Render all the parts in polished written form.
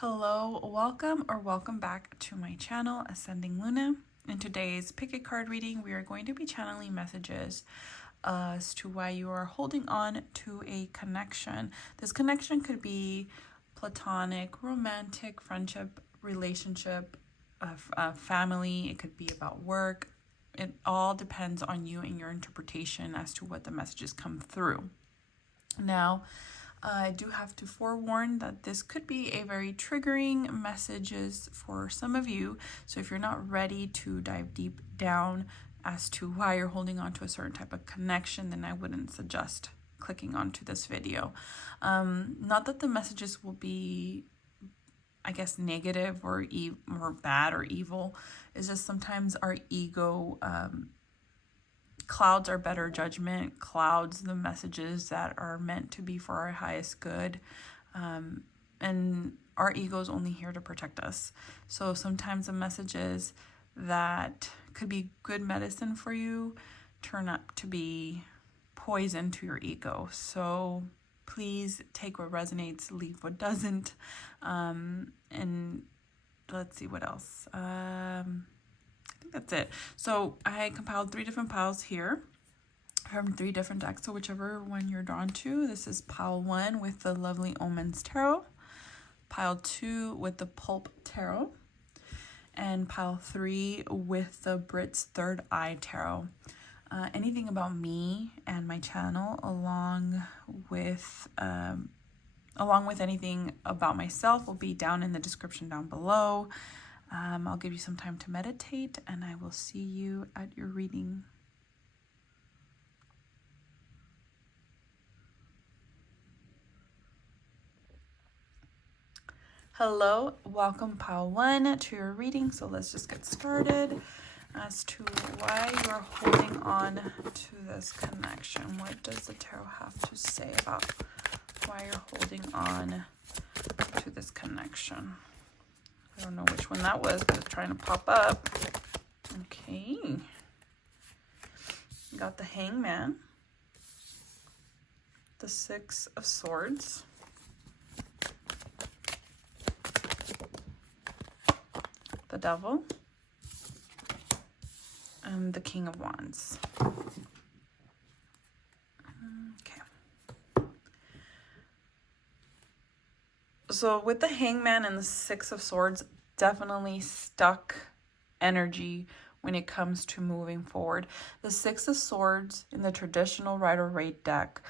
Hello, welcome back to my channel, Ascending Luna. In today's pick a card reading, we are going to be channeling messages as to why you are holding on to a connection. This connection could be platonic, romantic, friendship, relationship, family. It could be about work. It all depends on you and your interpretation as to what the messages come through. Now, I do have to forewarn that this could be a very triggering messages for some of you. So if you're not ready to dive deep down as to why you're holding on to a certain type of connection, then I wouldn't suggest clicking onto this video. Not that the messages will be, I guess, negative or bad or evil. It's just sometimes our ego clouds our better judgment, clouds the messages that are meant to be for our highest good. And our ego is only here to protect us. So sometimes the messages that could be good medicine for you turn up to be poison to your ego. So please take what resonates, leave what doesn't. And let's see what else. That's it. So I compiled 3 different piles here from 3 different decks. So whichever one you're drawn to. This is pile 1 with the Lovely Omens Tarot, pile 2 with the Pulp Tarot, and pile 3 with the Brit's Third Eye Tarot. Anything about me and my channel, along with anything about myself, will be down in the description down below. I'll give you some time to meditate, and I will see you at your reading. Hello, welcome pile 1 to your reading. So let's just get started as to why you're holding on to this connection. What does the tarot have to say about why you're holding on to this connection? I don't know which one that was, but it's trying to pop up. Okay. Got the Hangman, the Six of Swords, the Devil, and the King of Wands. Okay. So with the Hangman and the Six of Swords, definitely stuck energy when it comes to moving forward. The Six of Swords in the traditional Rider-Waite deck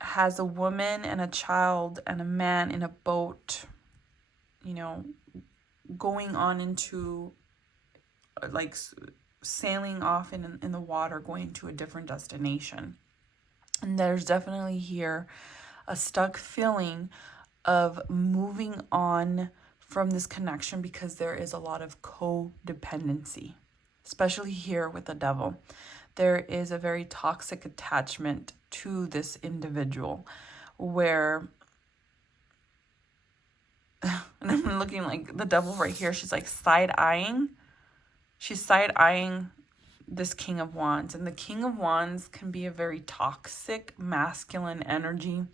has a woman and a child and a man in a boat, you know, going on into, like, sailing off in the water, going to a different destination. And there's definitely here a stuck feeling of moving on from this connection because there is a lot of codependency, especially here with the Devil. There is a very toxic attachment to this individual where, and I'm looking like the Devil right here, she's like side-eyeing. She's side-eyeing this King of Wands. And the King of Wands can be a very toxic, masculine energy.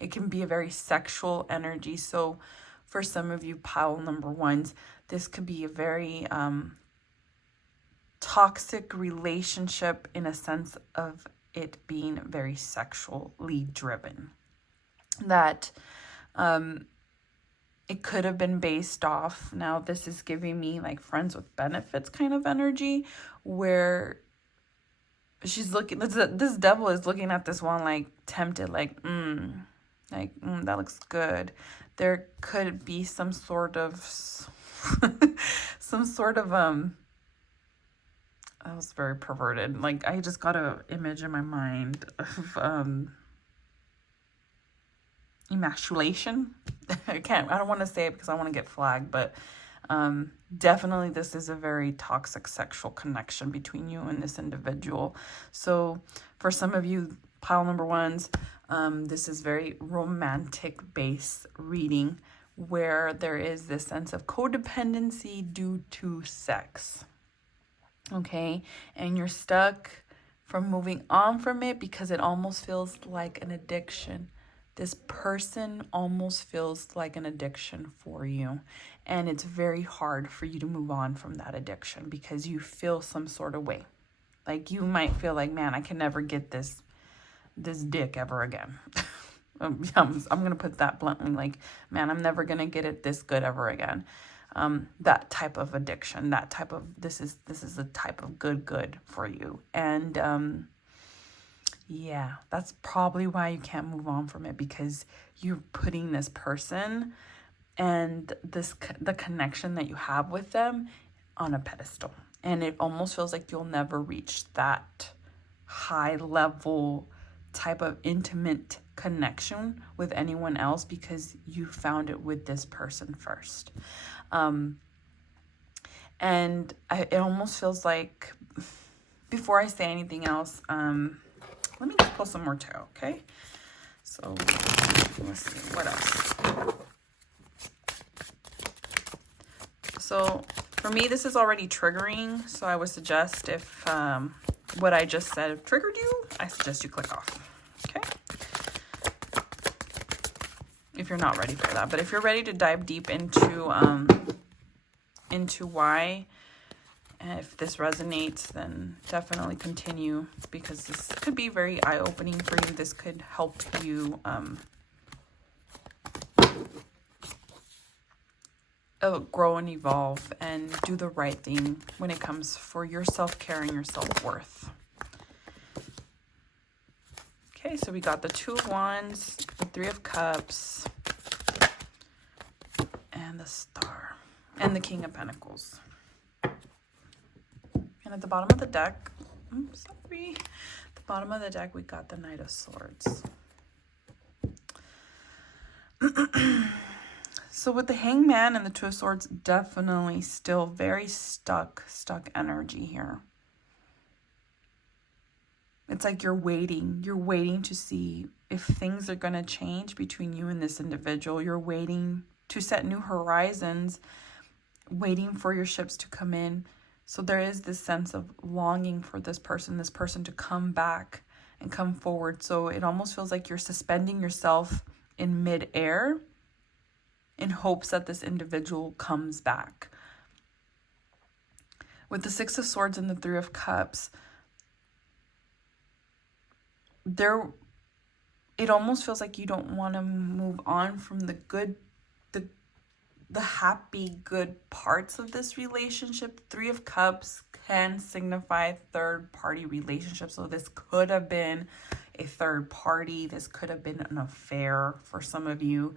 It can be a very sexual energy. So for some of you pile number 1s, this could be a very toxic relationship in a sense of it being very sexually driven. That it could have been based off, now this is giving me like friends with benefits kind of energy, where she's looking, this Devil is looking at this one like tempted, like, that looks good. There could be some sort of, that was very perverted. Like, I just got an image in my mind of, emasculation. I don't want to say it because I want to get flagged, but definitely this is a very toxic sexual connection between you and this individual. So for some of you pile number 1s, this is very romantic based reading where there is this sense of codependency due to sex. Okay, and you're stuck from moving on from it because it almost feels like an addiction. This person almost feels like an addiction for you. And it's very hard for you to move on from that addiction because you feel some sort of way. Like you might feel like, man, I can never get this dick ever again. I'm going to put that bluntly, like, man, I'm never going to get it this good ever again. That type of addiction, that type of, this is a type of good for you. And, yeah, that's probably why you can't move on from it, because you're putting this person and the connection that you have with them on a pedestal. And it almost feels like you'll never reach that high level type of intimate connection with anyone else because you found it with this person first. And it almost feels like, before I say anything else, let me just pull some more tarot, okay? So let's see, what else? So for me, this is already triggering, so I would suggest if what I just said triggered you, I suggest you click off, okay? If you're not ready for that. But if you're ready to dive deep into why, and if this resonates, then definitely continue, because this could be very eye-opening for you. This could help you grow and evolve and do the right thing when it comes for your self-care and your self-worth. Okay, so we got the Two of Wands, the Three of Cups, and the Star, and the King of Pentacles. And at the bottom of the deck, at the bottom of the deck, we got the Knight of Swords. So with the Hangman and the Two of Swords, definitely still very stuck energy here. It's like you're waiting to see if things are going to change between you and this individual. You're waiting to set new horizons, waiting for your ships to come in. So there is this sense of longing for this person to come back and come forward. So it almost feels like you're suspending yourself in midair in hopes that this individual comes back. With the Six of Swords and the Three of Cups, it almost feels like you don't want to move on from the happy, good parts of this relationship. Three of Cups can signify third-party relationship. So this could have been a third party. This could have been an affair for some of you.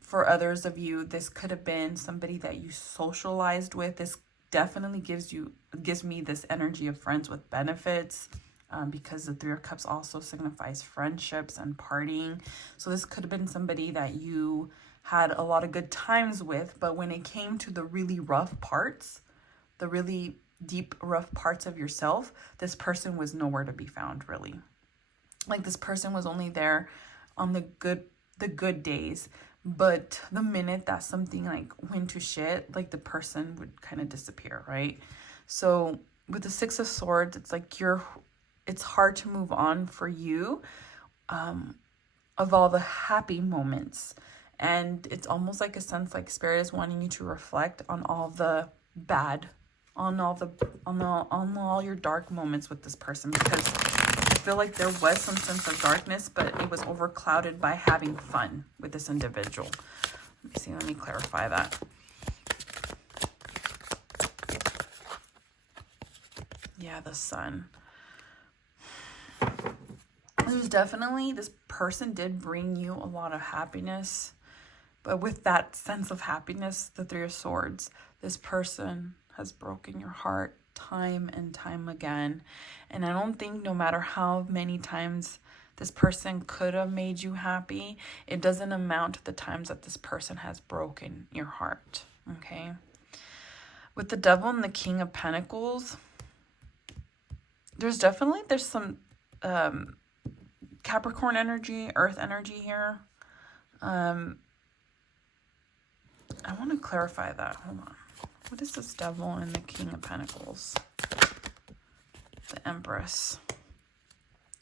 For others of you, this could have been somebody that you socialized with. This definitely gives me this energy of friends with benefits, because the Three of Cups also signifies friendships and partying. So this could have been somebody that you had a lot of good times with, but when it came to the really rough parts, the really deep, rough parts of yourself, this person was nowhere to be found, really. Like this person was only there on the good days, but the minute that something like went to shit, like the person would kind of disappear, right? So with the Six of Swords, it's like it's hard to move on for you of all the happy moments. And it's almost like a sense like Spirit is wanting you to reflect on all the bad, on all your dark moments with this person, because I feel like there was some sense of darkness, but it was overclouded by having fun with this individual. Let me clarify that. Yeah, the Sun. There's definitely, this person did bring you a lot of happiness, but with that sense of happiness, the Three of Swords, this person has broken your heart time and time again. And I don't think no matter how many times this person could have made you happy, it doesn't amount to the times that this person has broken your heart, okay? With the Devil and the King of Pentacles, there's some Capricorn energy, Earth energy here. I want to clarify that. Hold on. What is this Devil and the King of Pentacles? The Empress.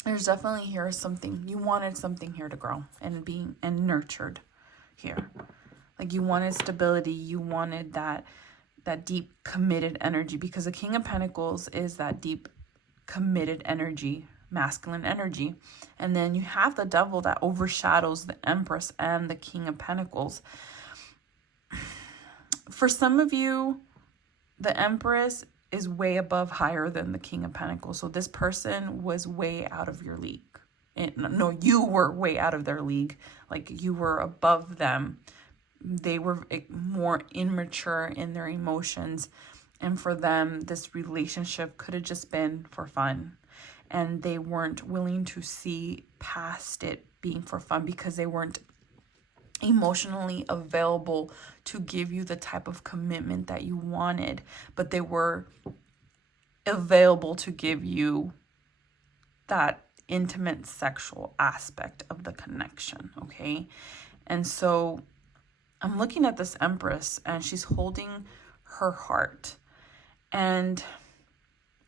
There's definitely here something, you wanted something here to grow and being and nurtured here. Like you wanted stability, you wanted that deep committed energy, because the King of Pentacles is that deep committed energy, masculine energy. And then you have the Devil that overshadows the Empress and the King of Pentacles. For some of you, the Empress is way above, higher than the King of Pentacles. So this person was way out of your league. No, you were way out of their league. Like you were above them. They were more immature in their emotions. And for them, this relationship could have just been for fun. And they weren't willing to see past it being for fun because they weren't emotionally available to give you the type of commitment that you wanted, but they were available to give you that intimate sexual aspect of the connection, okay? And so I'm looking at this Empress and she's holding her heart, and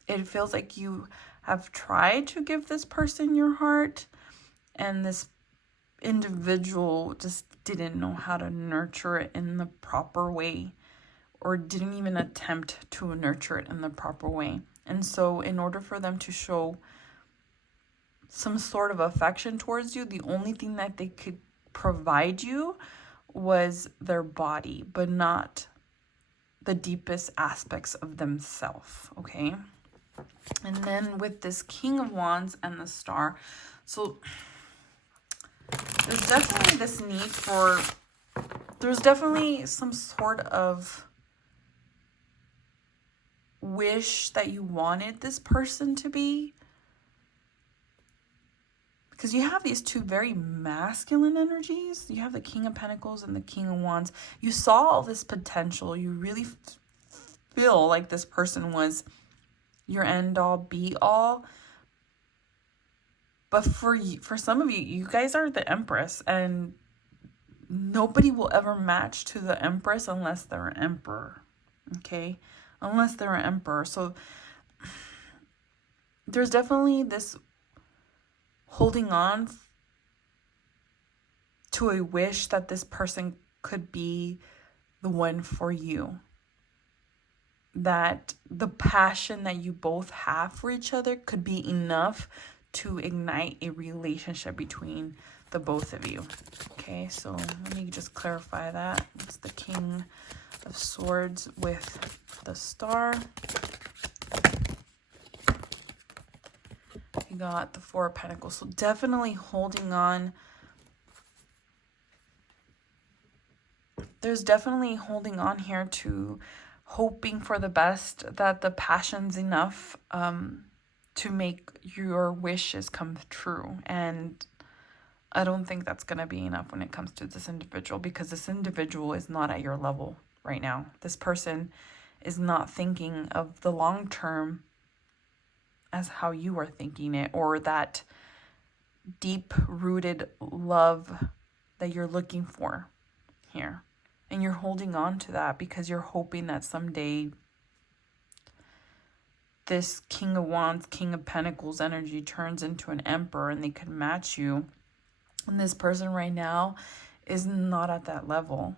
it feels like you have tried to give this person your heart, and this individual just didn't know how to nurture it in the proper way, or didn't even attempt to nurture it in the proper way. And so in order for them to show some sort of affection towards you, the only thing that they could provide you was their body, but not the deepest aspects of themselves, okay? And then with this King of Wands and the Star, so there's definitely this need for, there's definitely some sort of wish that you wanted this person to be. Because you have these two very masculine energies. You have the King of Pentacles and the King of Wands. You saw all this potential. You really feel like this person was your end all be all. But for some of you, you guys are the Empress, and nobody will ever match to the Empress unless they're an emperor, okay? Unless they're an emperor. So there's definitely this holding on to a wish that this person could be the one for you. That the passion that you both have for each other could be enough to ignite a relationship between the both of you. Okay, so let me just clarify that. It's the King of Swords with the Star. You got the Four of Pentacles. So definitely holding on. There's definitely holding on here to hoping for the best, that the passion's enough to make your wishes come true. And I don't think that's going to be enough when it comes to this individual, because this individual is not at your level right now. This person is not thinking of the long term as how you are thinking it, or that deep rooted love that you're looking for here. And you're holding on to that because you're hoping that someday this King of Wands, King of Pentacles energy turns into an emperor and they could match you. And this person right now is not at that level.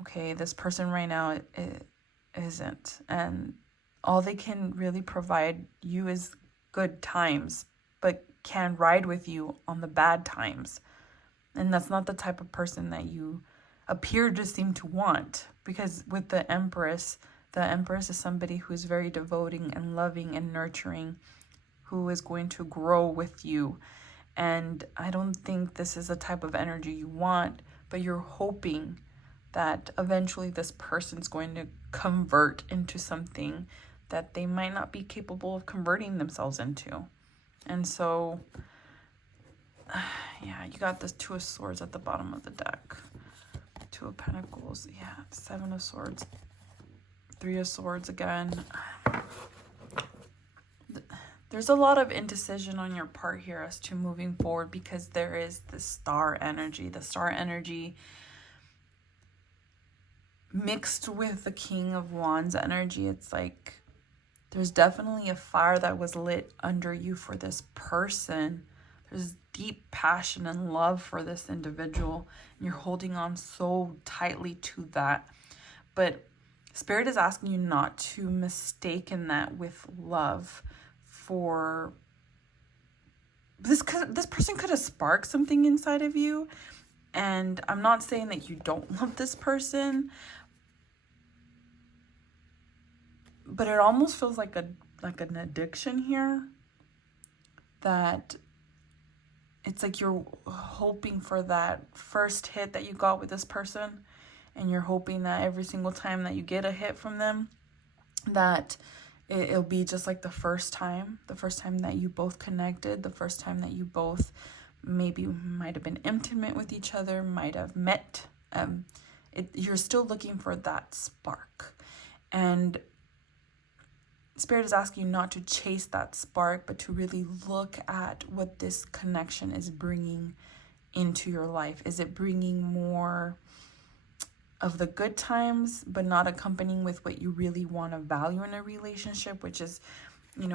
Okay, this person right now isn't. And all they can really provide you is good times, but can ride with you on the bad times. And that's not the type of person that you appear to seem to want. Because with the Empress is somebody who is very devoting and loving and nurturing, who is going to grow with you. And I don't think this is the type of energy you want, but you're hoping that eventually this person's going to convert into something that they might not be capable of converting themselves into. And so, yeah, you got this Two of Swords at the bottom of the deck. Two of Pentacles, yeah, Seven of Swords, Three of Swords again. There's a lot of indecision on your part here as to moving forward, because there is the Star energy. The Star energy mixed with the King of Wands energy. It's like There's definitely a fire that was lit under you for this person. There's deep passion and love for this individual, and you're holding on so tightly to that. But Spirit is asking you not to mistake that with love for this. This person could have sparked something inside of you. And I'm not saying that you don't love this person, but it almost feels like an addiction here, that it's like you're hoping for that first hit that you got with this person, and you're hoping that every single time that you get a hit from them, that it'll be just like the first time that you both connected, the first time that you both maybe might have been intimate with each other, might have met. You're still looking for that spark. And Spirit is asking you not to chase that spark, but to really look at what this connection is bringing into your life. Is it bringing more of the good times, but not accompanying with what you really want to value in a relationship, which is,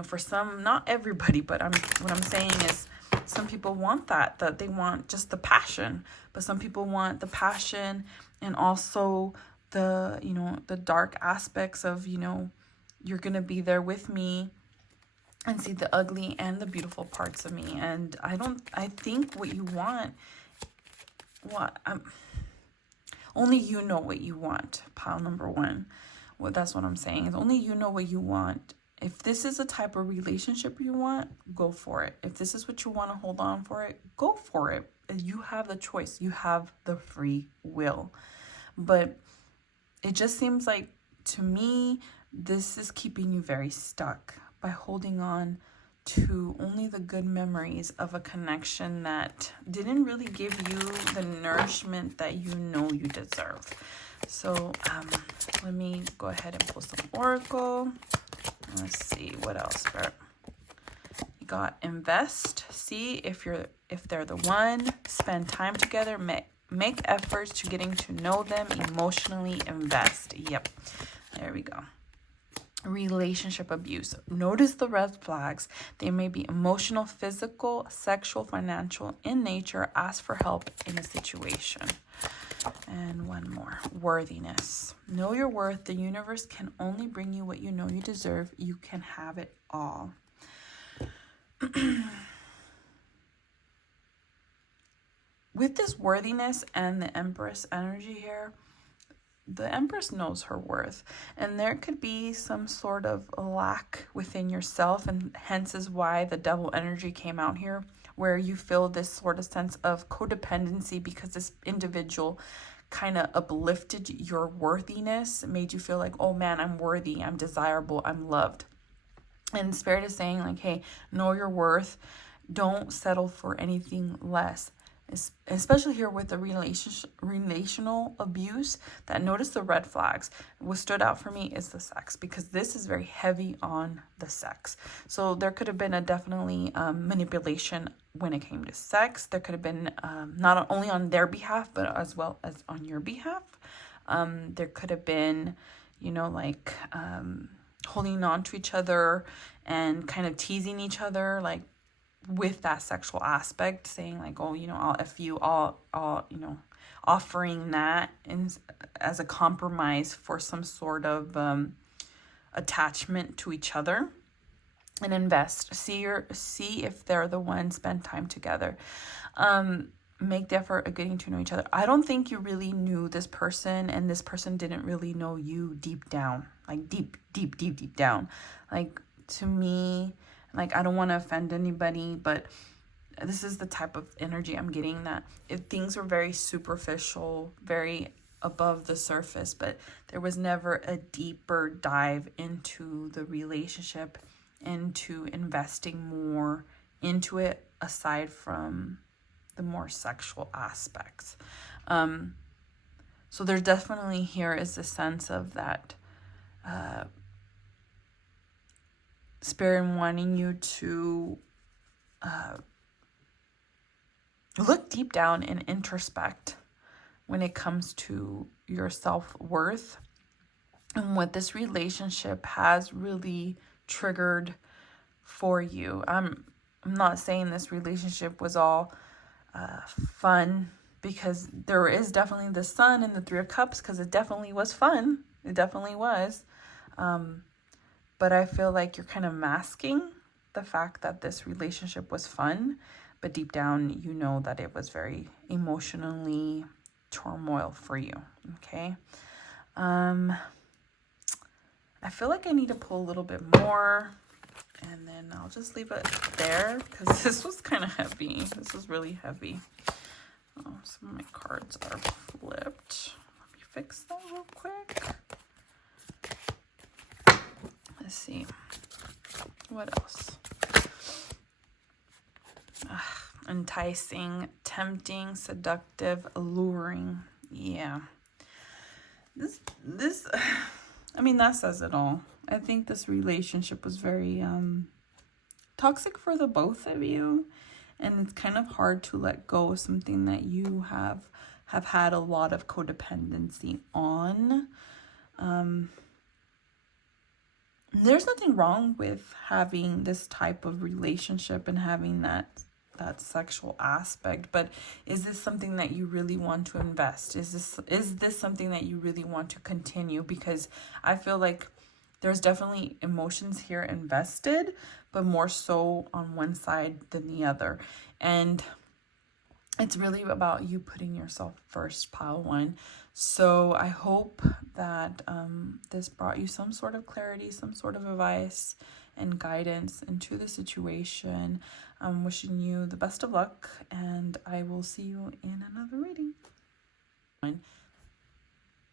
for some, not everybody, but what I'm saying is some people want that they want just the passion, but some people want the passion and also the dark aspects of, you're going to be there with me and see the ugly and the beautiful parts of me. And I think what you want, only you know what you want, pile number one. Well, that's what I'm saying, is only you know what you want. If this is a type of relationship you want, go for it. If this is what you want to hold on for it, go for it. You have the choice. You have the free will. But it just seems like, to me, this is keeping you very stuck by holding on to only the good memories of a connection that didn't really give you the nourishment that you know you deserve. So let me go ahead and pull some oracle. Let's see what else. You got invest. See if they're the one. Spend time together. Make efforts to getting to know them. Emotionally invest. Yep, there we go. Relationship abuse. Notice the red flags. They may be emotional, physical, sexual, financial in nature. Ask for help in a situation. And one more. Worthiness. Know your worth. The universe can only bring you what you know you deserve. You can have it all. With this worthiness and the Empress energy here, the Empress knows her worth, and there could be some sort of lack within yourself, and hence is why the Devil energy came out here, where you feel this sort of sense of codependency because this individual kind of uplifted your worthiness, made you feel like, oh man, I'm worthy, I'm desirable, I'm loved. And Spirit is saying, like, hey, know your worth. Don't settle for anything less. Especially here with the relational abuse, that notice the red flags. What stood out for me is the sex, because this is very heavy on the sex. So there could have been a definitely manipulation when it came to sex. There could have been not only on their behalf, but as well as on your behalf. There could have been, holding on to each other and kind of teasing each other, like, with that sexual aspect, saying like, oh, I'll F you, all, offering that as a compromise for some sort of attachment to each other. And invest. See if they're the one. Spend time together. Make the effort of getting to know each other. I don't think you really knew this person, and this person didn't really know you deep down, like deep down. Like, to me, like, I don't want to offend anybody, but this is the type of energy I'm getting, that if things were very superficial, very above the surface, but there was never a deeper dive into the relationship, into investing more into it, aside from the more sexual aspects. So there's definitely here is a sense of that Spirit wanting you to look deep down and introspect when it comes to your self-worth and what this relationship has really triggered for you. I'm not saying this relationship was all fun, because there is definitely the Sun and the Three of Cups, because it definitely was fun. It definitely was. But I feel like you're kind of masking the fact that this relationship was fun, but deep down you know that it was very emotionally turmoil for you. Okay. I feel like I need to pull a little bit more, and then I'll just leave it there, because this was kind of heavy. This was really heavy. Oh, some of my cards are flipped. Let me fix that real quick. Let's see. What else? Enticing, tempting, seductive, alluring. Yeah. This I mean, that says it all. I think this relationship was very toxic for the both of you, and it's kind of hard to let go of something that you have had a lot of codependency on. There's nothing wrong with having this type of relationship and having that sexual aspect, but is this something that you really want to invest? Is this something that you really want to continue? Because I feel like there's definitely emotions here invested, but more so on one side than the other. And it's really about you putting yourself first, pile one. So I hope that this brought you some sort of clarity, some sort of advice and guidance into the situation. I'm wishing you the best of luck, and I will see you in another reading.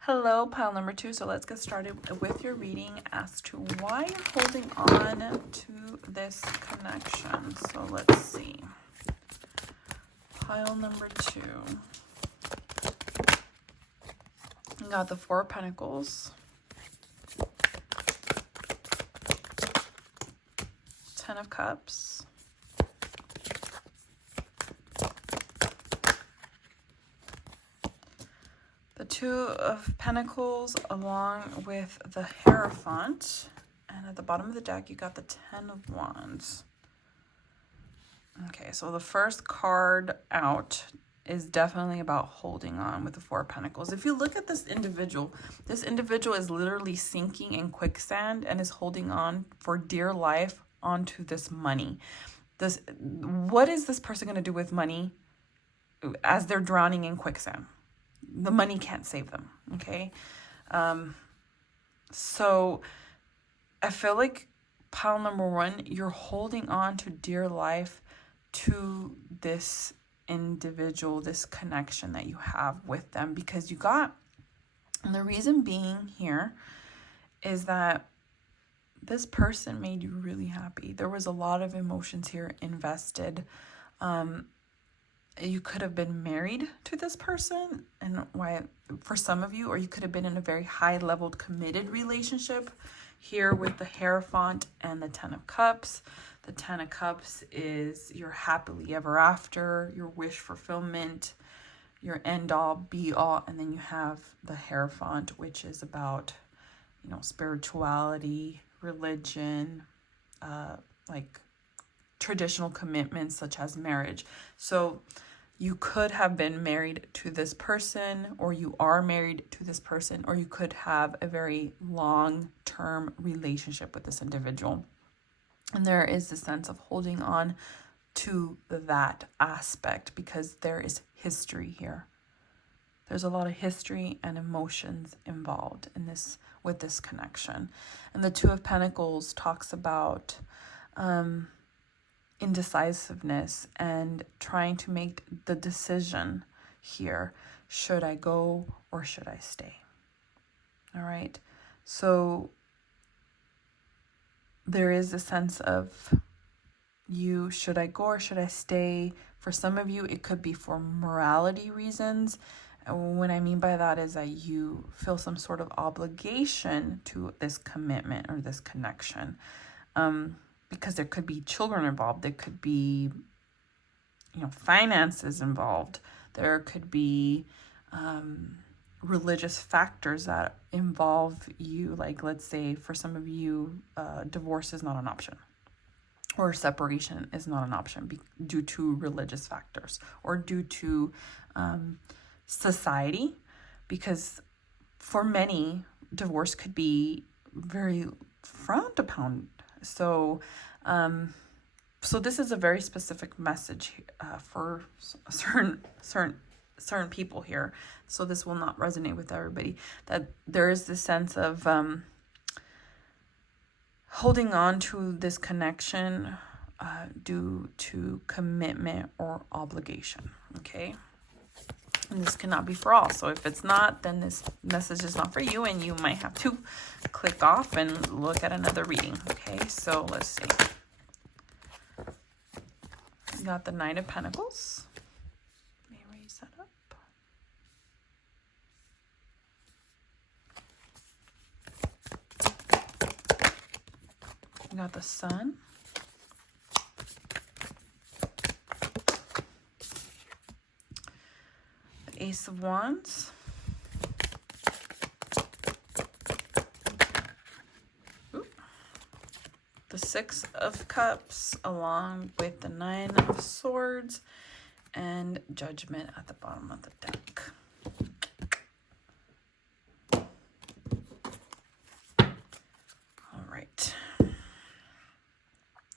Hello, pile number 2. So let's get started with your reading as to why you're holding on to this connection. So let's see. Pile number 2. You got the Four of Pentacles, 10 of Cups, the Two of Pentacles along with the Hierophant, and at the bottom of the deck you got the 10 of Wands. Okay, so the first card out is definitely about holding on with the Four of Pentacles. If you look at this individual is literally sinking in quicksand and is holding on for dear life onto this money. What is this person going to do with money as they're drowning in quicksand? The money can't save them, okay? So I feel like pile number 1, you're holding on to dear life to this individual, this connection that you have with them, because you got, and the reason being here is that this person made you really happy. There was a lot of emotions here invested. You could have been married to this person, and why, for some of you, or you could have been in a very high-leveled committed relationship here with the Hierophant and the 10 of Cups. The 10 of Cups is your happily ever after, your wish fulfillment, your end all be all. And then you have the Hierophant, which is about, spirituality, religion, like traditional commitments such as marriage. So you could have been married to this person, or you are married to this person, or you could have a very long-term relationship with this individual. And there is a sense of holding on to that aspect because there is history here. There's a lot of history and emotions involved in this, with this connection. And the Two of Pentacles talks about indecisiveness and trying to make the decision here. Should I go or should I stay? All right. So there is a sense of should I go or should I stay? For some of you, it could be for morality reasons. And what I mean by that is that you feel some sort of obligation to this commitment or this connection. Because there could be children involved. There could be, finances involved. There could be religious factors that involve you. Like, let's say for some of you, divorce is not an option, or separation is not an option due to religious factors, or due to society, because for many, divorce could be very frowned upon. So this is a very specific message for certain people here. So this will not resonate with everybody. That there is this sense of holding on to this connection due to commitment or obligation. Okay. And this cannot be for all. So if it's not, then this message is not for you, and you might have to click off and look at another reading. Okay, so let's see. We got the Knight of Pentacles. Let me raise that up. We got the Sun. Ace of Wands. The Six of Cups, along with the Nine of Swords and Judgment at the bottom of the deck. All right.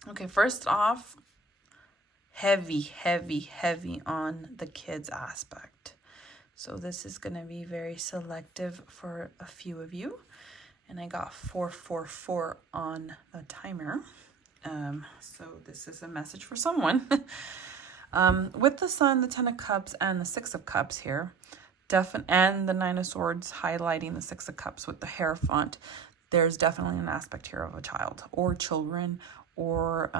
Okay, first off, heavy on the kids aspect. So this is going to be very selective for a few of you. And I got 444 on the timer. So this is a message for someone. With the Sun, the Ten of Cups, and the Six of Cups here, and the Nine of Swords highlighting the Six of Cups with the Hierophant, there's definitely an aspect here of a child or children, or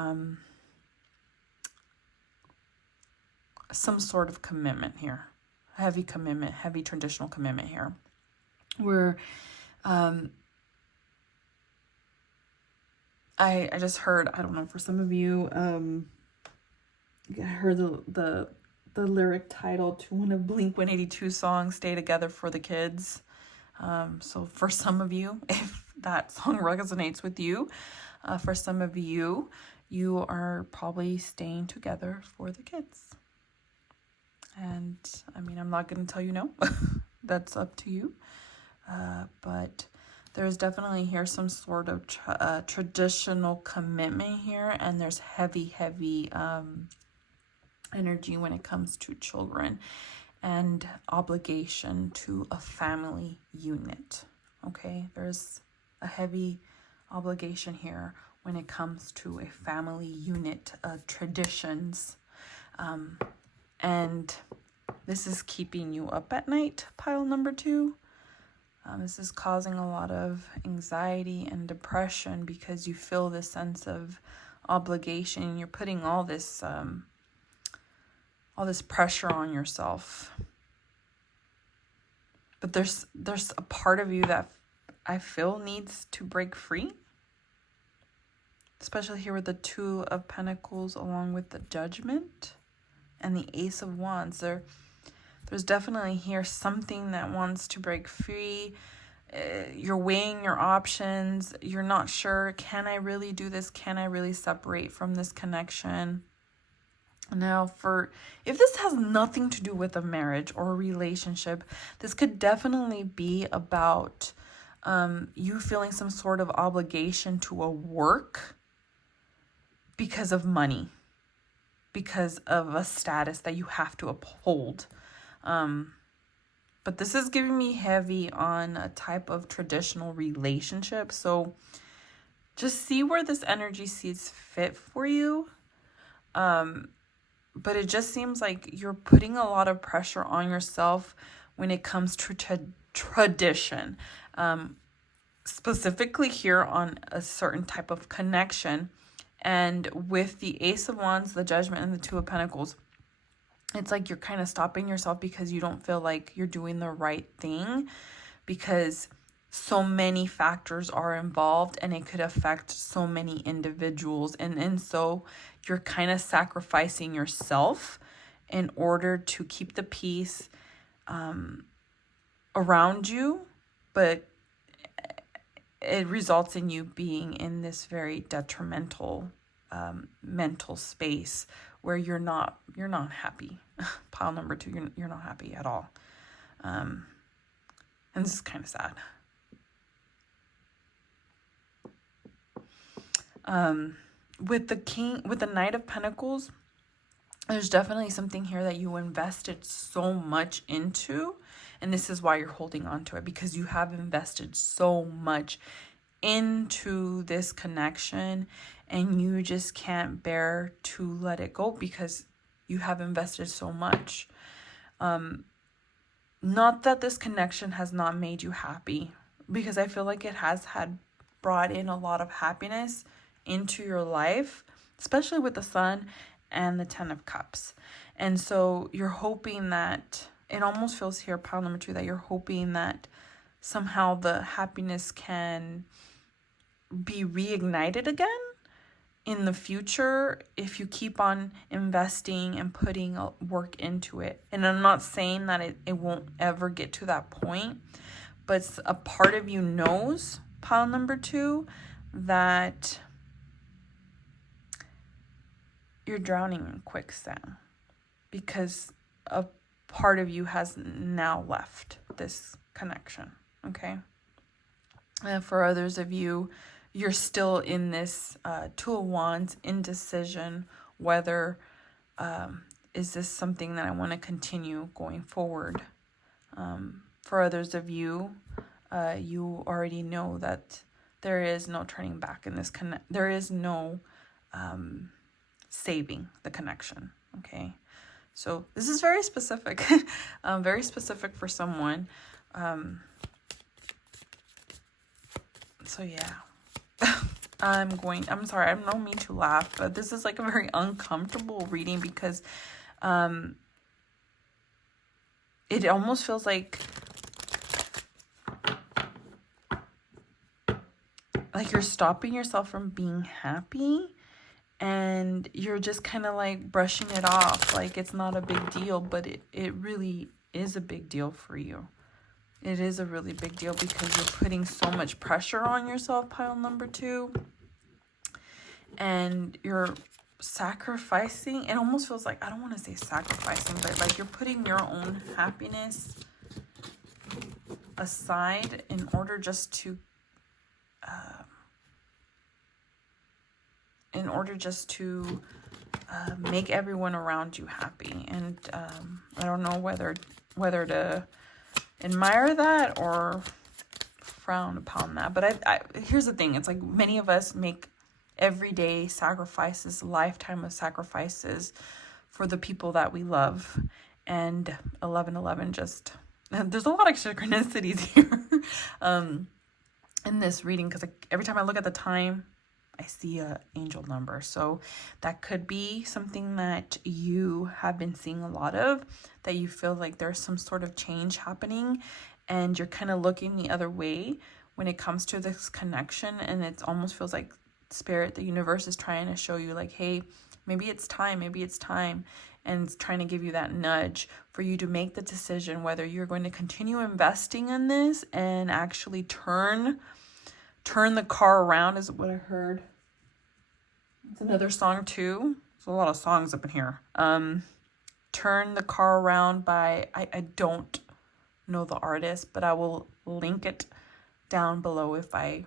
some sort of commitment here. Heavy commitment, heavy traditional commitment here. Where I just heard, I don't know, for some of you, I heard the lyric title to one of Blink-182 songs, Stay Together for the Kids. So for some of you, if that song resonates with you, for some of you, you are probably staying together for the kids. And I mean, I'm not going to tell you no. That's up to you. But there's definitely here some sort of traditional commitment here. And there's heavy energy when it comes to children and obligation to a family unit. Okay, there's a heavy obligation here when it comes to a family unit, traditions. And this is keeping you up at night, pile number 2. This is causing a lot of anxiety and depression because you feel this sense of obligation, and you're putting all this pressure on yourself. But there's a part of you that I feel needs to break free. Especially here with the Two of Pentacles along with the Judgment and the Ace of Wands. There's definitely here something that wants to break free. You're weighing your options. You're not sure, can I really do this? Can I really separate from this connection? Now, if this has nothing to do with a marriage or a relationship, this could definitely be about you feeling some sort of obligation to a work because of money, because of a status that you have to uphold. But this is giving me heavy on a type of traditional relationship. So just see where this energy sees fit for you. But it just seems like you're putting a lot of pressure on yourself when it comes to tradition. Specifically here on a certain type of connection. And with the Ace of Wands, the Judgment, and the Two of Pentacles, it's like you're kind of stopping yourself because you don't feel like you're doing the right thing, because so many factors are involved and it could affect so many individuals. And so you're kind of sacrificing yourself in order to keep the peace, around you, but it results in you being in this very detrimental mental space where you're not happy. Pile number 2, you're not happy at all. And this is kind of sad. With the Knight of Pentacles, there's definitely something here that you invested so much into, and this is why you're holding on to it, because you have invested so much into this connection and you just can't bear to let it go because you have invested so much. Not that this connection has not made you happy, because I feel like it has brought in a lot of happiness into your life, especially with the Sun and the 10 of Cups. And so you're hoping that, it almost feels here, pile number 2, that you're hoping that somehow the happiness can be reignited again in the future if you keep on investing and putting work into it. And I'm not saying that it won't ever get to that point, but a part of you knows, pile number 2, that you're drowning in quicksand because a part of you has now left this connection, okay? And for others of you, you're still in this 2 of Wands indecision, whether is this something that I want to continue going forward. For others of you, you already know that there is no turning back in this there is no saving the connection, okay? So this is very specific, very specific for someone. So yeah. I'm sorry, I don't mean to laugh, but this is like a very uncomfortable reading because it almost feels like you're stopping yourself from being happy and you're just kind of like brushing it off like it's not a big deal, but it really is a big deal for you. It is a really big deal because you're putting so much pressure on yourself, pile number 2. And you're sacrificing. It almost feels like, I don't want to say sacrificing, but like you're putting your own happiness aside in order just to make everyone around you happy. And I don't know whether to admire that or frown upon that, but I here's the thing, it's like many of us make everyday sacrifices, lifetime of sacrifices for the people that we love. And 1111 just, there's a lot of synchronicities here in this reading, because every time I look at the time I see a angel number. So that could be something that you have been seeing a lot of, that you feel like there's some sort of change happening and you're kind of looking the other way when it comes to this connection. And it almost feels like Spirit, the universe, is trying to show you like, hey, maybe it's time. And it's trying to give you that nudge for you to make the decision whether you're going to continue investing in this and actually turn the car around, is what I heard. It's another song too. There's a lot of songs up in here. Turn the car around by, I don't know the artist, but I will link it down below if I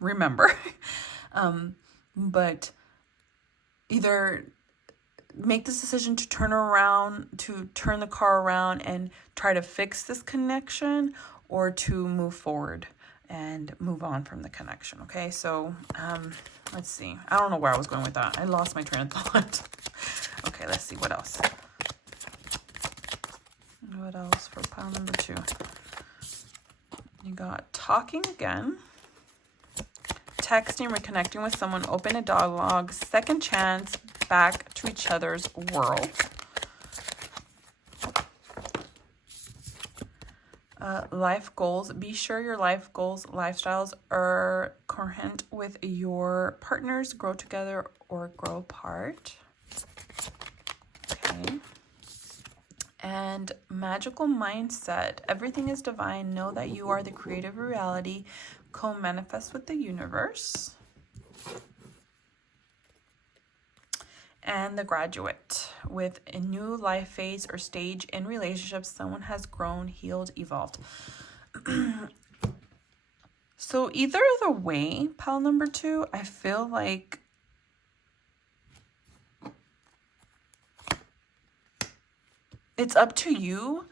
remember. But either make this decision to turn the car around and try to fix this connection, or to move forward and move on from the connection. Okay, so let's see. I don't know where I was going with that. I lost my train of thought. Okay, let's see what else. What else for pile number 2? You got talking again, texting, reconnecting with someone, open a dialogue, second chance, back to each other's world. Life goals. Be sure your life goals, lifestyles are coherent with your partners. Grow together or grow apart. Okay. And magical mindset. Everything is divine. Know that you are the creative reality. Co-manifest with the universe. And the graduate. With a new life phase or stage in relationships, someone has grown, healed, evolved. So either the way, pile number 2, I feel like it's up to you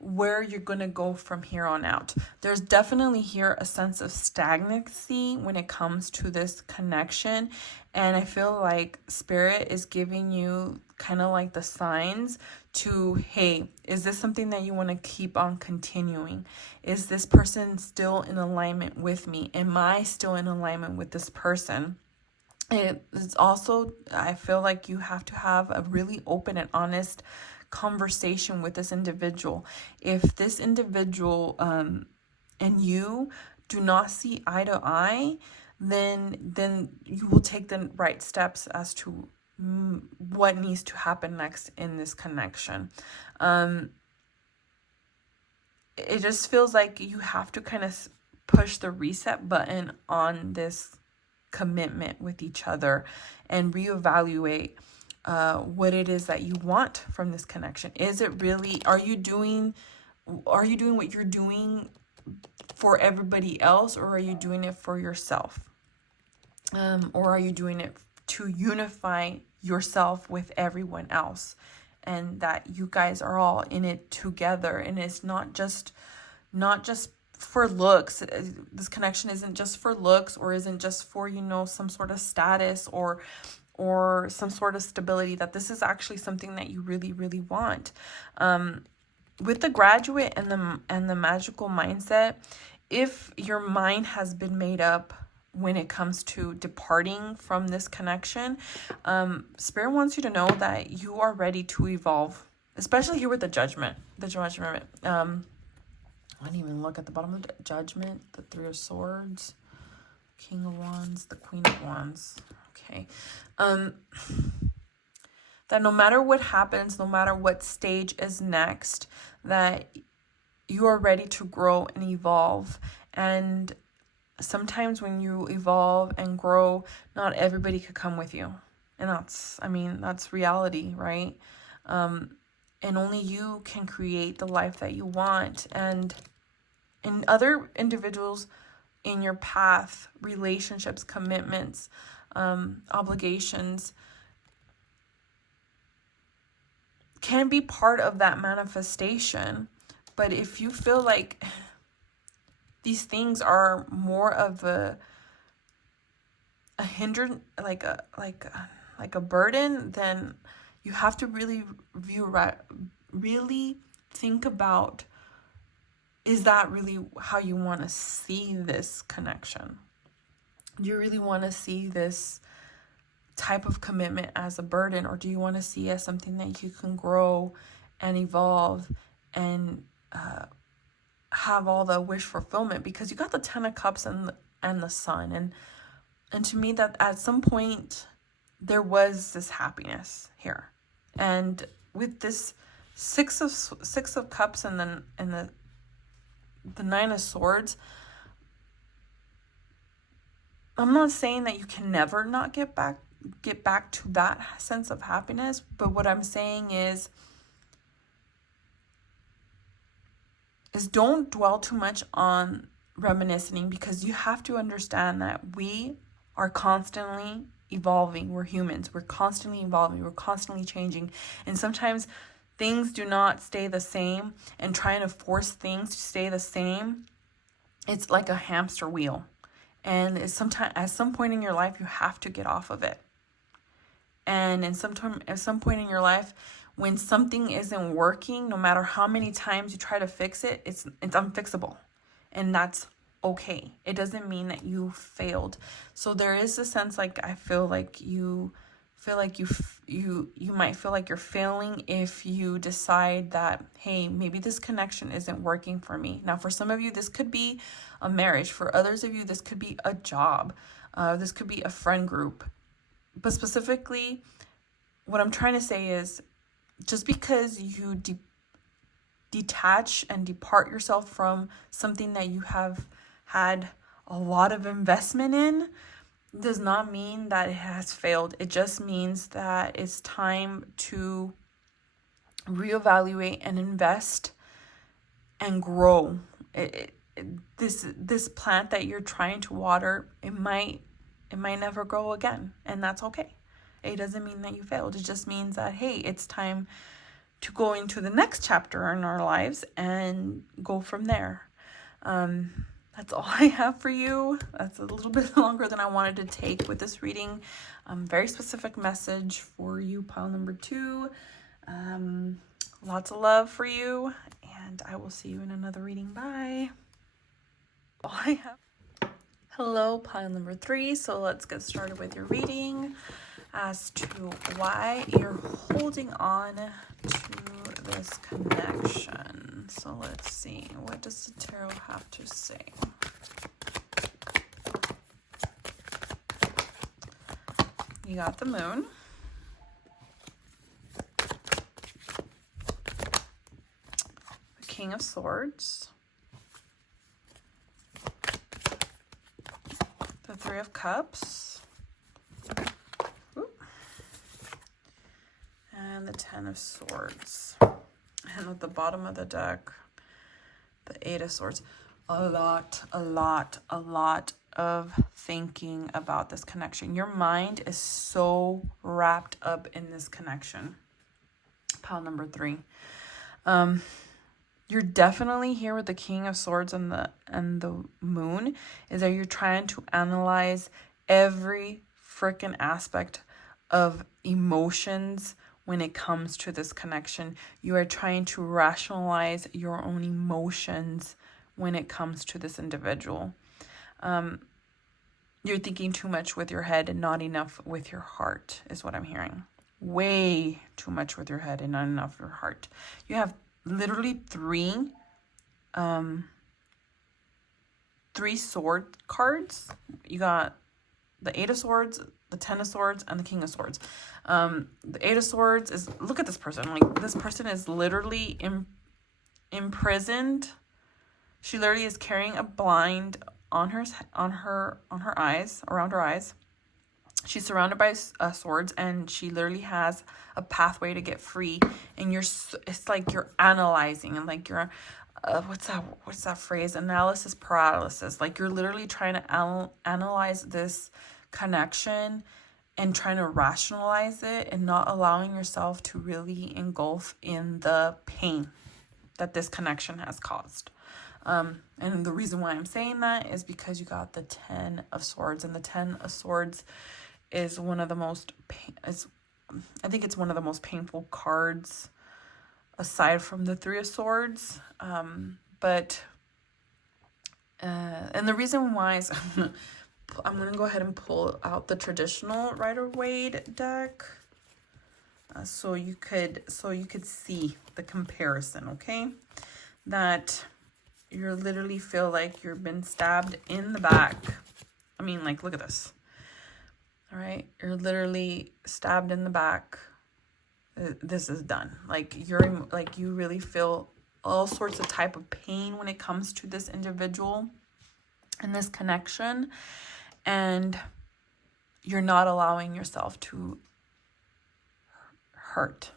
where you're going to go from here on out. There's definitely here a sense of stagnancy when it comes to this connection. And I feel like Spirit is giving you kind of like the signs to, hey, is this something that you want to keep on continuing? Is this person still in alignment with me? Am I still in alignment with this person? It's also, I feel like you have to have a really open and honest conversation with this individual. If this individual and you do not see eye to eye, then you will take the right steps as to what needs to happen next in this connection. It just feels like you have to kind of push the reset button on this commitment with each other and reevaluate what it is that you want from this connection. Is it really, are you doing what you're doing for everybody else, or are you doing it for yourself? Or are you doing it to unify yourself with everyone else, and that you guys are all in it together, and it's not just for looks. This connection isn't just for looks, or isn't just for, some sort of status or some sort of stability, that this is actually something that you really, really want. With the graduate and the magical mindset, if your mind has been made up when it comes to departing from this connection, Spirit wants you to know that you are ready to evolve, especially here with the judgment. I didn't even look at the bottom of the Judgment, the 3 of Swords, King of Wands, the Queen of Wands. Okay. That no matter what happens, no matter what stage is next, that you are ready to grow and evolve. And sometimes when you evolve and grow, not everybody could come with you. And that's reality, right? And only you can create the life that you want. And other individuals in your path, relationships, commitments, obligations, can be part of that manifestation. But if you feel like these things are more of a hindrance, like a burden, then you have to really think about, is that really how you want to see this connection? Do you really want to see this type of commitment as a burden, or do you want to see as something that you can grow and evolve and have all the wish fulfillment? Because you got the 10 of Cups and the Sun, and to me, that at some point there was this happiness here. And with this six of Cups and the 9 of Swords, I'm not saying that you can never not get back to that sense of happiness, but what I'm saying is don't dwell too much on reminiscing, because you have to understand that we are constantly evolving. We're humans. We're constantly evolving. We're constantly changing. And sometimes things do not stay the same, and trying to force things to stay the same, it's like a hamster wheel. And at some point in your life, you have to get off of it. And at some point in your life, when something isn't working, no matter how many times you try to fix it, it's unfixable. And that's okay. It doesn't mean that you failed. So there is a sense, like, I feel like you might feel like you're failing if you decide that, hey, maybe this connection isn't working for me. Now, for some of you, this could be a marriage. For others of you, this could be a job. This could be a friend group. But specifically, what I'm trying to say is, just because you detach and depart yourself from something that you have had a lot of investment in does not mean that it has failed. It just means that it's time to reevaluate and invest and grow. This plant that you're trying to water, it might never grow again, and that's okay. It doesn't mean that you failed. It just means that, hey, it's time to go into the next chapter in our lives and go from there. That's all I have for you. That's a little bit longer than I wanted to take with this reading. Very specific message for you, pile number 2. Lots of love for you, and I will see you in another reading. Bye. All I have. Hello, pile number 3. So let's get started with your reading as to why you're holding on to this connection. So let's see, what does the tarot have to say? You got the moon. The King of Swords. The Three of Cups. And the Ten of Swords. And at the bottom of the deck, the Eight of Swords. A lot of thinking about this connection. Your mind is so wrapped up in this connection. Pile number 3. You're definitely here with the King of Swords and the Moon, is that you're trying to analyze every freaking aspect of emotions when it comes to this connection. You are trying to rationalize your own emotions when it comes to this individual. You're thinking too much with your head and not enough with your heart, is what I'm hearing. Way too much with your head and not enough with your heart. You have literally three sword cards. You got the Eight of Swords, the Ten of Swords, and the King of Swords. The Eight of Swords is, look at this person. Like, this person is literally imprisoned. She literally is carrying a blind on her eyes, around her eyes. She's surrounded by swords, and she literally has a pathway to get free. And it's like you're analyzing, and like you're, what's that phrase? Analysis paralysis. Like, you're literally trying to analyze this connection and trying to rationalize it, and not allowing yourself to really engulf in the pain that this connection has caused. And the reason why I'm saying that is because you got the Ten of Swords, and the Ten of Swords is one of the most, I think it's one of the most painful cards aside from the Three of Swords. And the reason why is I'm going to go ahead and pull out the traditional Rider-Waite deck. So you could see the comparison, okay? That you literally feel like you've been stabbed in the back. I mean, like, look at this. All right, you're literally stabbed in the back. This is done. Like, you really feel all sorts of type of pain when it comes to this individual and this connection, and you're not allowing yourself to hurt.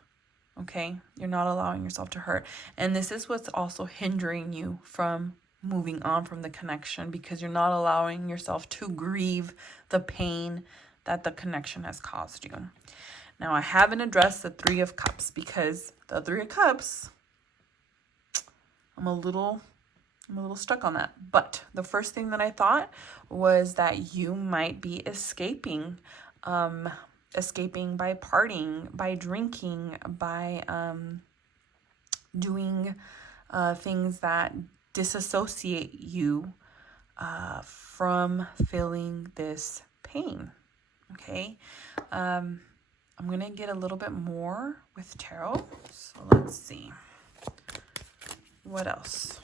Okay, you're not allowing yourself to hurt, and this is what's also hindering you from moving on from the connection, because you're not allowing yourself to grieve the pain that the connection has caused you. Now, I haven't addressed the Three of Cups, because the Three of Cups, I'm a little stuck on that. But the first thing that I thought was that you might be escaping by partying, by drinking, by doing things that disassociate you from feeling this pain. Okay, I'm going to get a little bit more with tarot. So let's see. What else?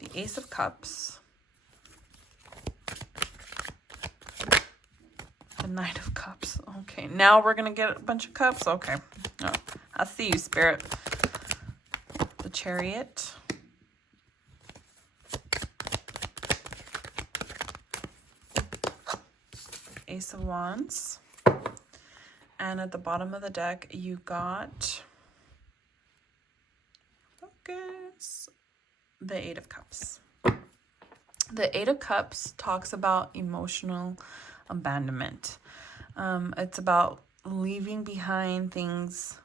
The Ace of Cups. The Knight of Cups. Okay, now we're going to get a bunch of cups. Okay. Oh, I see you, Spirit. the Chariot, Ace of Wands, and at the bottom of the deck you got, focus, the Eight of Cups. The Eight of Cups talks about emotional abandonment. It's about leaving behind things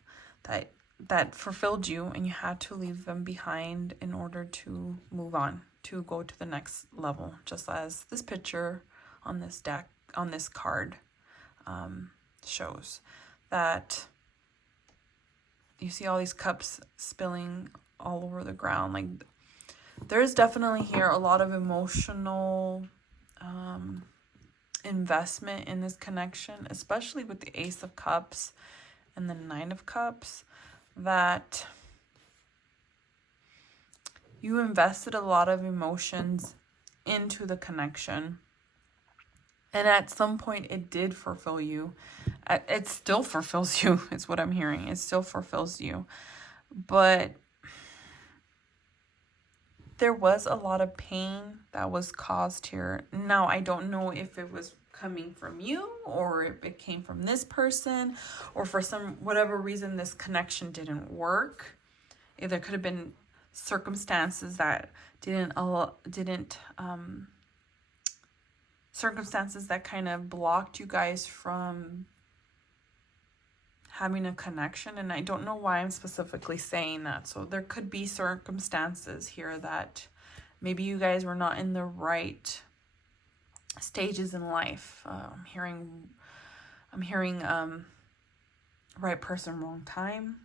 that fulfilled you, and you had to leave them behind in order to move on, to go to the next level, just as this picture on this deck, on this card, shows that you see all these cups spilling all over the ground. Like, there's definitely here a lot of emotional investment in this connection, especially with the Ace of Cups and the Nine of Cups, that you invested a lot of emotions into the connection, and at some point it did fulfill you. It still fulfills you, is what I'm hearing. It still fulfills you, but there was a lot of pain that was caused here. Now, I don't know if it was coming from you, or if it came from this person, or for some whatever reason this connection didn't work. There could have been circumstances that circumstances that kind of blocked you guys from having a connection, and I don't know why I'm specifically saying that. So there could be circumstances here that maybe you guys were not in the right stages in life. I'm hearing right person, wrong time.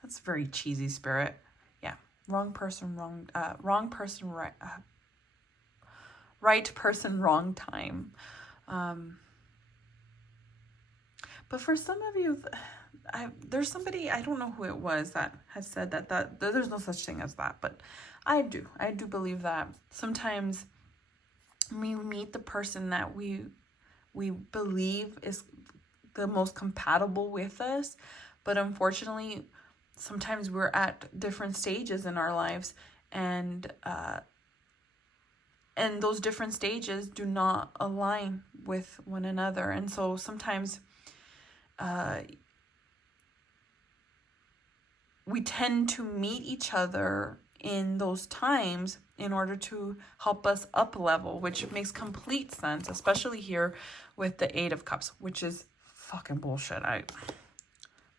That's very cheesy, Spirit. Yeah, wrong person, right person, wrong time. But for some of you, there's somebody, I don't know who it was, that has said that there's no such thing as that. But I do believe that sometimes we meet the person that we believe is the most compatible with us. But unfortunately, sometimes we're at different stages in our lives, and those different stages do not align with one another. And so sometimes we tend to meet each other in those times in order to help us up level, which makes complete sense, especially here with the Eight of Cups, which is fucking bullshit.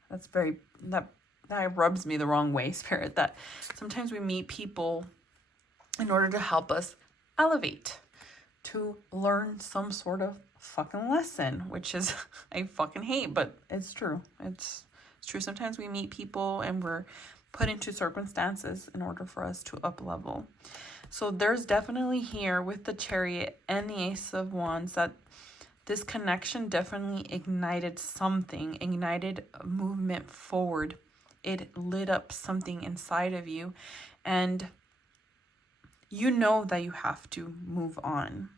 That rubs me the wrong way, Spirit, that sometimes we meet people in order to help us elevate, to learn some sort of fucking lesson, which is I fucking hate, but it's true. It's true. Sometimes we meet people and we're put into circumstances in order for us to up level. So there's definitely here with the Chariot and the Ace of Wands that this connection definitely ignited something, ignited a movement forward. It lit up something inside of you, and you know that you have to move on.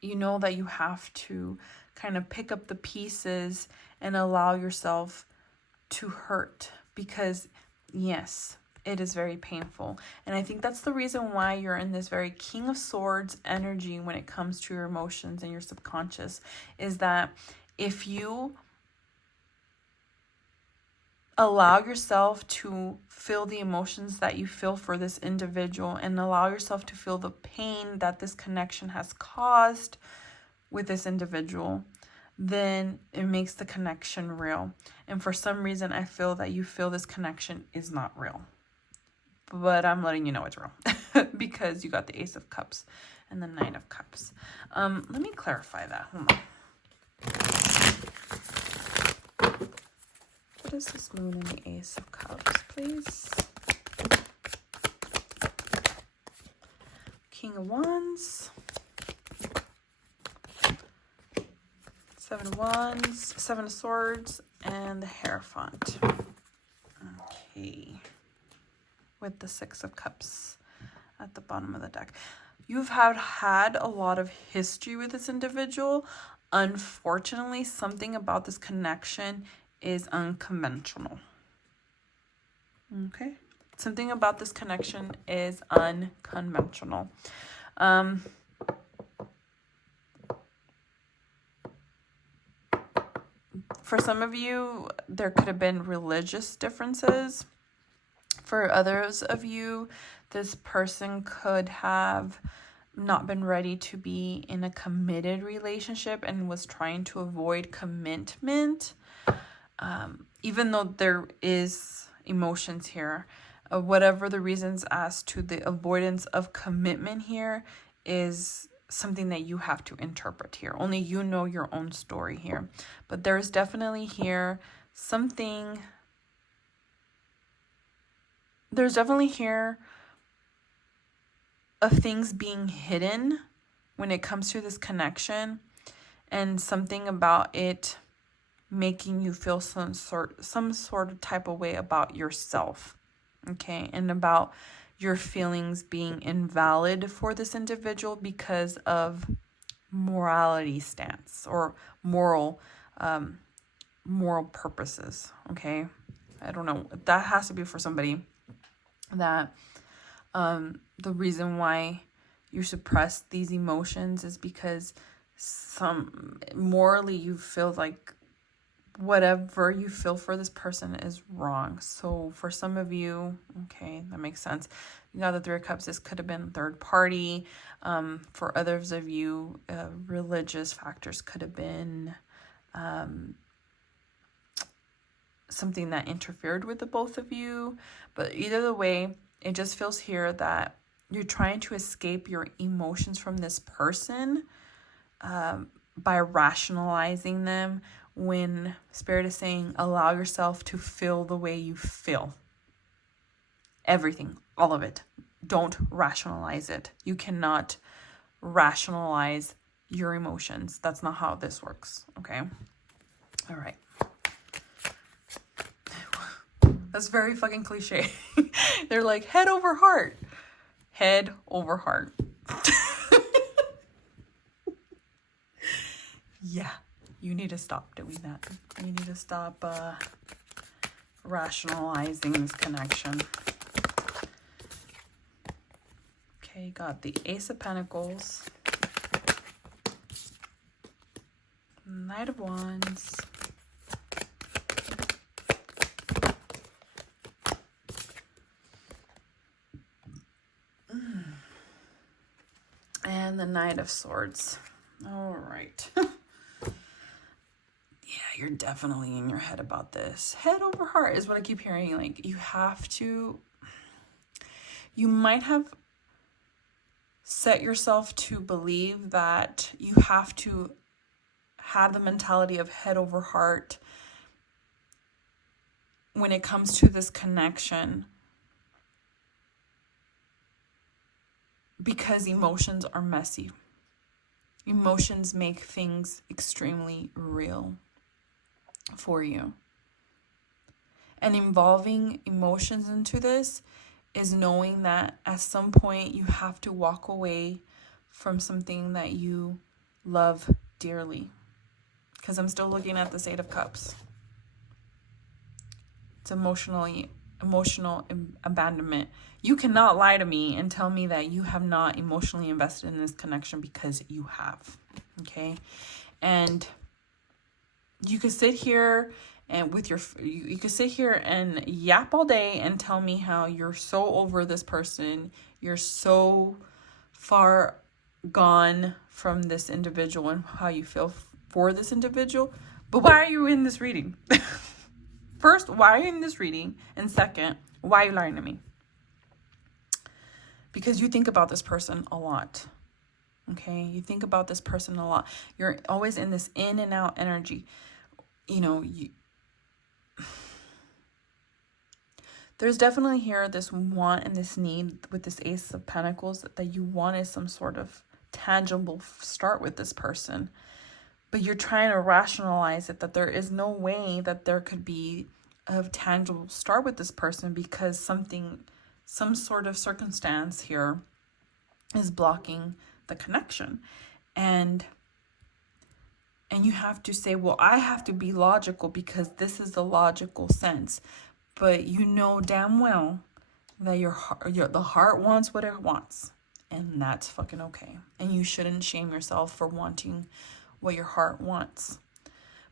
You know that you have to kind of pick up the pieces and allow yourself to hurt, because yes, it is very painful. And I think that's the reason why you're in this very King of Swords energy when it comes to your emotions and your subconscious, is that if you allow yourself to feel the emotions that you feel for this individual, and allow yourself to feel the pain that this connection has caused with this individual, then it makes the connection real. And for some reason, I feel that you feel this connection is not real. But I'm letting you know it's real because you got the Ace of Cups and the Nine of Cups. Let me clarify that. Hold on. What is this Moon and the Ace of Cups, please? King of Wands. Seven of Wands, Seven of Swords, and the Hierophant. Okay. With the Six of Cups at the bottom of the deck. You've had a lot of history with this individual. Unfortunately, something about this connection is unconventional. Okay. Something about this connection is unconventional. For some of you, there could have been religious differences. For others of you, this person could have not been ready to be in a committed relationship and was trying to avoid commitment. Even though there is emotions here, whatever the reasons as to the avoidance of commitment here is something that you have to interpret here. Only you know your own story here. But there's definitely here something. There's definitely here of things being hidden when it comes to this connection, and something about it making you feel some sort of type of way about yourself, okay, and about your feelings being invalid for this individual because of morality stance or moral purposes, okay. I don't know, that has to be for somebody that the reason why you suppress these emotions is because morally you feel like whatever you feel for this person is wrong. So for some of you, okay, that makes sense. You got the Three of Cups. This could have been third party. For others of you, religious factors could have been something that interfered with the both of you. But either the way, it just feels here that you're trying to escape your emotions from this person by rationalizing them, when Spirit is saying allow yourself to feel the way you feel. Everything, all of it. Don't rationalize it. You cannot rationalize your emotions. That's not how this works, okay? All right. That's very fucking cliche. They're like head over heart. Head over heart. Yeah. You need to stop doing that. You need to stop rationalizing this connection. Okay, got the Ace of Pentacles. Knight of Wands. And the Knight of Swords. All right. Yeah, you're definitely in your head about this. Head over heart is what I keep hearing. Like, you might have set yourself to believe that you have to have the mentality of head over heart when it comes to this connection, because emotions are messy. Emotions make things extremely real for you. And involving emotions into this is knowing that at some point you have to walk away from something that you love dearly. Because I'm still looking at this Eight of Cups. It's emotional abandonment. You cannot lie to me and tell me that you have not emotionally invested in this connection, because you have. Okay? And you could sit here and you could sit here and yap all day and tell me how you're so over this person, you're so far gone from this individual and how you feel for this individual. But why are you in this reading? First, why are you in this reading? And second, why are you lying to me? Because you think about this person a lot. Okay? You think about this person a lot. You're always in this in and out energy. You know, there's definitely here this want and this need with this Ace of Pentacles that you wanted some sort of tangible start with this person. But you're trying to rationalize it, that there is no way that there could be a tangible start with this person, because some sort of circumstance here is blocking the connection. And you have to say, well, I have to be logical because this is the logical sense. but you know damn well that the heart wants what it wants, and that's fucking okay. And you shouldn't shame yourself for wanting what your heart wants.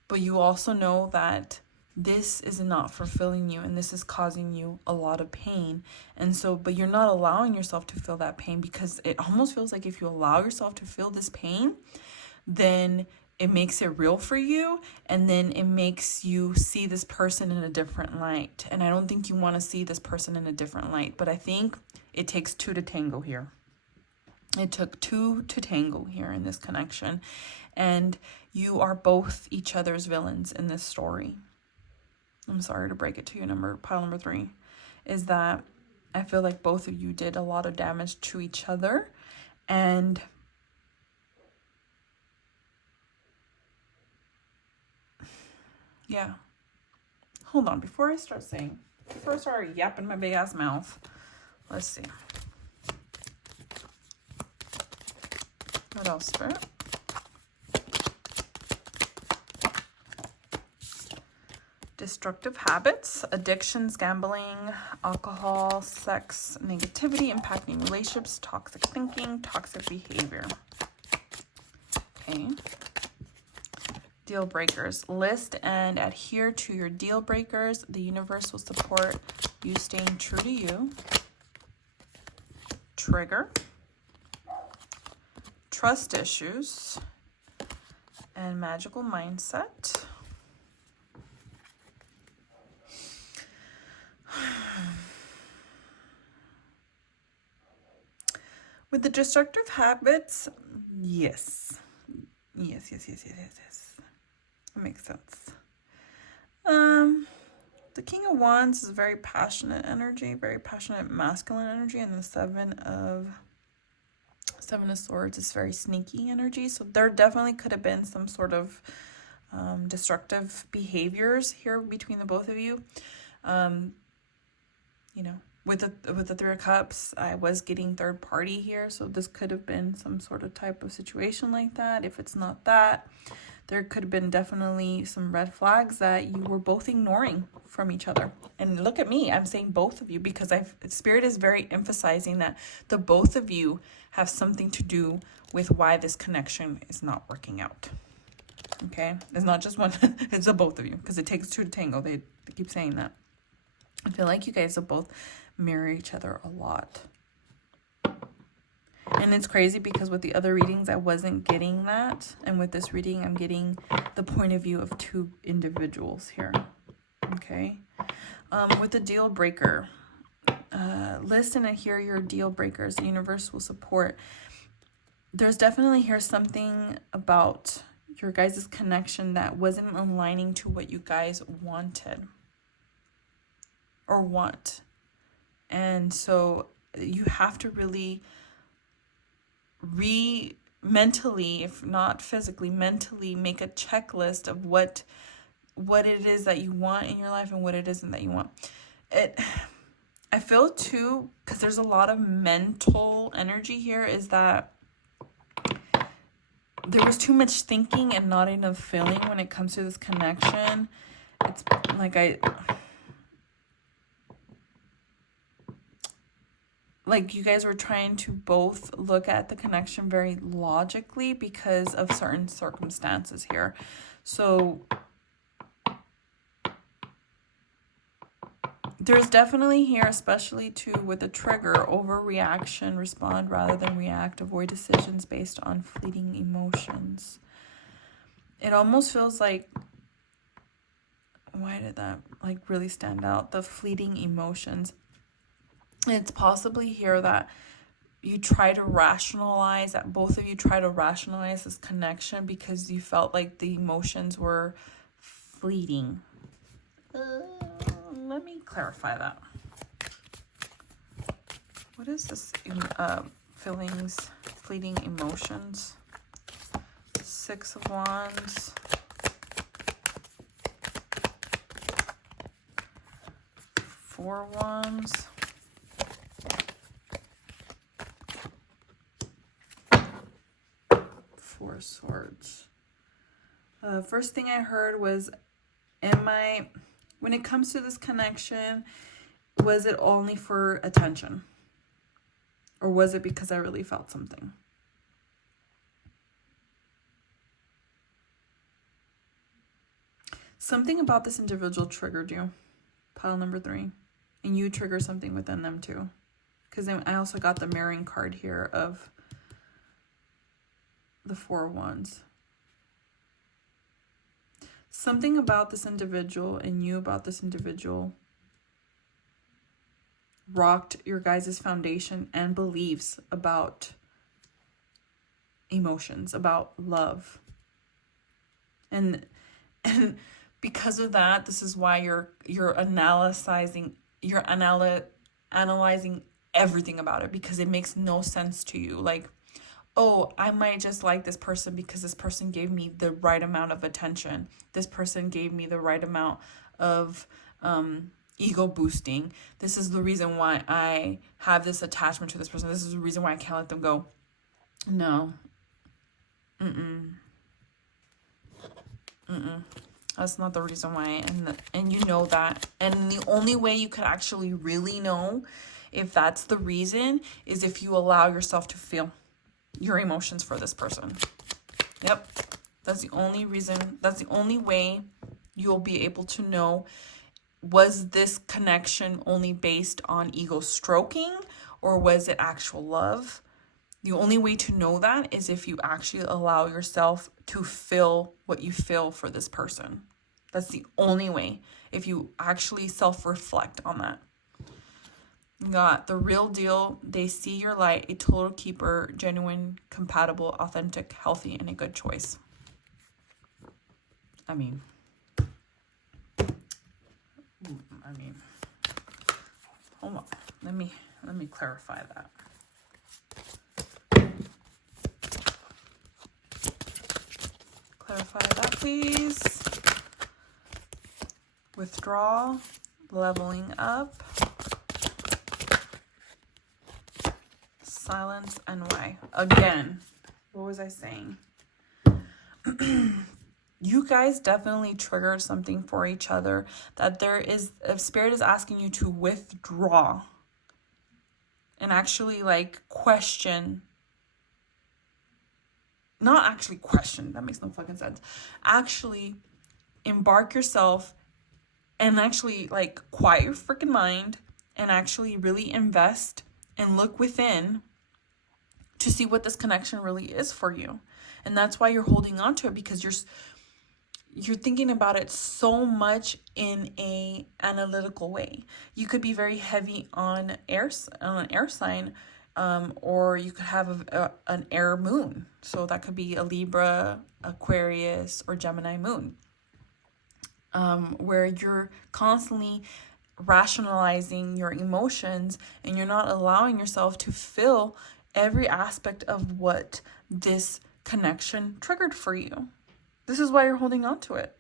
But you also know that this is not fulfilling you, and this is causing you a lot of pain. And so, but you're not allowing yourself to feel that pain, because it almost feels like if you allow yourself to feel this pain, then it makes it real for you, and then it makes you see this person in a different light. And I don't think you want to see this person in a different light, but I think it takes two to tango here. It took two to tango here in this connection, and you are both each other's villains in this story. I'm sorry to break it to you, pile number 3, is that I feel like both of you did a lot of damage to each other. And yeah. Hold on, before I start yapping my big ass mouth, let's see. What else, Spirit? Destructive habits, addictions, gambling, alcohol, sex, negativity, impacting relationships, toxic thinking, toxic behavior. Okay. Deal breakers. List and adhere to your deal breakers. The universe will support you staying true to you. Trigger. Trust issues. And magical mindset. With the destructive habits, yes. Yes. That makes sense. The King of Wands is very passionate energy, very passionate masculine energy, and the Seven of Swords is very sneaky energy. So there definitely could have been some sort of destructive behaviors here between the both of you. With the Three of Cups, I was getting third party here, so this could have been some sort of type of situation like that. If it's not that, there could have been definitely some red flags that you were both ignoring from each other. And look at me, I'm saying both of you, because Spirit is very emphasizing that the both of you have something to do with why this connection is not working out. Okay? It's not just one, it's the both of you, because it takes two to tango. They keep saying that. I feel like you guys will both mirror each other a lot. And it's crazy because with the other readings, I wasn't getting that. And with this reading, I'm getting the point of view of two individuals here. Okay. With the deal breaker, list and adhere your deal breakers. The universe will support. There's definitely here something about your guys' connection that wasn't aligning to what you guys wanted or want. And so you have to really mentally, if not physically, mentally make a checklist of what it is that you want in your life and what it isn't that you want. I feel too, because there's a lot of mental energy here, is that there was too much thinking and not enough feeling when it comes to this connection. It's like you guys were trying to both look at the connection very logically because of certain circumstances here. So there's definitely here, especially too with the trigger, overreaction, respond rather than react, avoid decisions based on fleeting emotions. It almost feels like, why did that really stand out? The fleeting emotions. It's possibly here that you try to rationalize, that both of you try to rationalize this connection because you felt like the emotions were fleeting. Let me clarify that. What is this? Feelings, fleeting emotions. 6 of Wands. 4 of Wands. 4 Swords. First thing I heard was, am I When it comes to this connection, was it only for attention? Or was it because I really felt something? Something about this individual triggered you, pile number 3. And you trigger something within them too. Because then I also got the mirroring card here of the 4 of Wands. Something about this individual and you about this individual rocked your guys' foundation and beliefs about emotions, about love. And because of that, this is why you're analyzing everything about it, because it makes no sense to you. Like, oh, I might just like this person because this person gave me the right amount of attention. This person gave me the right amount of ego boosting. This is the reason why I have this attachment to this person. This is the reason why I can't let them go. No. That's not the reason why. And you know that. And the only way you could actually really know if that's the reason is if you allow yourself to feel your emotions for this person. Yep. That's the only reason. That's the only way you'll be able to know, was this connection only based on ego stroking or was it actual love? The only way to know that is if you actually allow yourself to feel what you feel for this person. That's the only way, if you actually self-reflect on that. Got the real deal. They see your light, a total keeper, genuine, compatible, authentic, healthy, and a good choice. I mean, hold on. Let me clarify that. Clarify that, please. Withdraw, leveling up, silence, and why. Again, what was I saying? You guys definitely triggered something for each other, that there is, if Spirit is asking you to withdraw and actually like question, not actually question, that makes no fucking sense. Actually embark yourself and actually like quiet your freaking mind and actually really invest and look within to see what this connection really is for you. And that's why you're holding on to it, because you're thinking about it so much in a analytical way. You could be very heavy on an air sign, or you could have an air moon. So that could be a Libra, Aquarius, or Gemini moon, where you're constantly rationalizing your emotions and you're not allowing yourself to feel every aspect of what this connection triggered for you. This is why you're holding on to it,